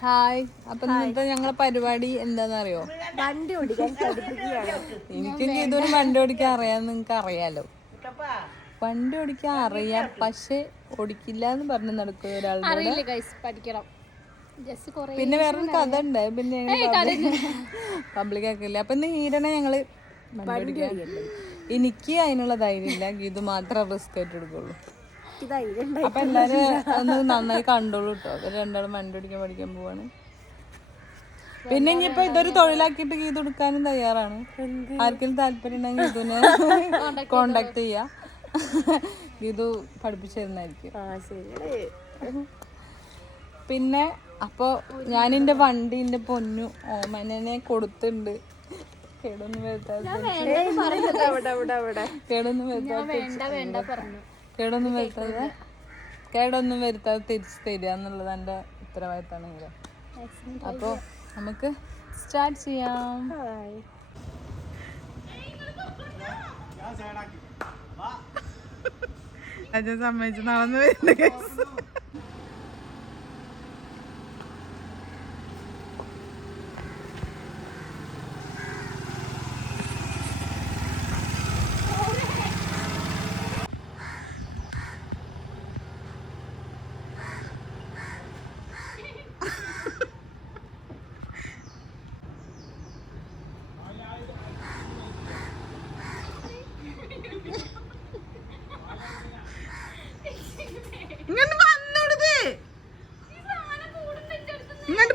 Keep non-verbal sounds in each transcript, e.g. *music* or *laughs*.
Hi. അപ്പൊ ഇന്നത്തെ ഞങ്ങളെ പരിപാടി എന്താന്നറിയോ? വണ്ടി ഓടിക്കാൻ എനിക്കും ഇതൊരു വണ്ടി. ഓടിക്കാൻ അറിയാന്ന് നിങ്ങക്ക് അറിയാലോ. വണ്ടി ഓടിക്കാൻ അറിയാം പക്ഷെ ഓടിക്കില്ല എന്ന് പറഞ്ഞു നടക്കുന്ന ഒരാളുടെ പഠിക്കണം. പിന്നെ വേറൊരു കഥ ഉണ്ട് പിന്നെ പബ്ലിക് ആക്കില്ല. അപ്പൊ ഇന്ന് ഹീരനെ ഞങ്ങൾ വണ്ടി ഓടിക്കാൻ എനിക്ക് അതിനുള്ള ധൈര്യമില്ല. ഇത് മാത്രം റിസ്ക് ഇതായി അപ്പൊ എല്ലാരും ഒന്ന് നന്നായി കണ്ടോളൂ കേട്ടോ അവർ രണ്ടാളും വണ്ടി പിടിക്കാൻ പഠിക്കാൻ പോവാണ്. പിന്നെ ഇനിയിപ്പോ ഇതൊരു തൊഴിലാക്കിയിട്ട് ഗീത് കൊടുക്കാനും തയ്യാറാണ്. ആർക്കെങ്കിലും താല്പര്യം ഉണ്ടെങ്കിൽ ഇതിനെ കോണ്ടാക്ട് ചെയ്യാ. ഗീതു പഠിപ്പിച്ചിരുന്നായിരിക്കും. ആ ശരി പിന്നെ അപ്പൊ ഞാൻ എന്റെ വണ്ടി എന്റെ പൊന്നു ഓമനെ കൊടുത്തിട്ടുണ്ട്. കേടൊന്നും വരുത്താതെ അവിടെ അവിടെ അവിടെ. കേടൊന്നും വരുത്താതെ വേണ്ട വേണ്ട പറഞ്ഞു. കേടൊന്നും വരുത്താതെ കേടൊന്നും വരുത്താതെ തിരിച്ചു തരിക എന്നുള്ളത് എന്റെ ഉത്തരവാദിത്തമാണെങ്കിലും? അപ്പോൾ നമുക്ക് സ്റ്റാർട്ട് ചെയ്യാം. അച്ഛൻ *laughs* സമ്മതിച്ച് നടന്നു വരുന്നുണ്ട് ഇങ്ങോട്ട് വന്നോടത് ഇങ്ങോട്ട്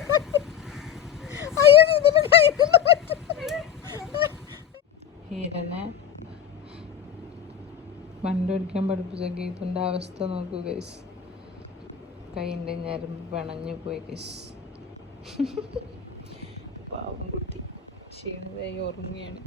ഹീരനെ വണ്ടി പഠിപ്പിച്ച ഗീതുന്റെ അവസ്ഥ നോക്കൂ ഗൈസ് കൈന്റെ ഞരമ്പ് പിണഞ്ഞു പോയി ഗൈസ് *laughs* പാവം കുട്ടി. ക്ഷീണിതായി ഉറങ്ങിയാണ്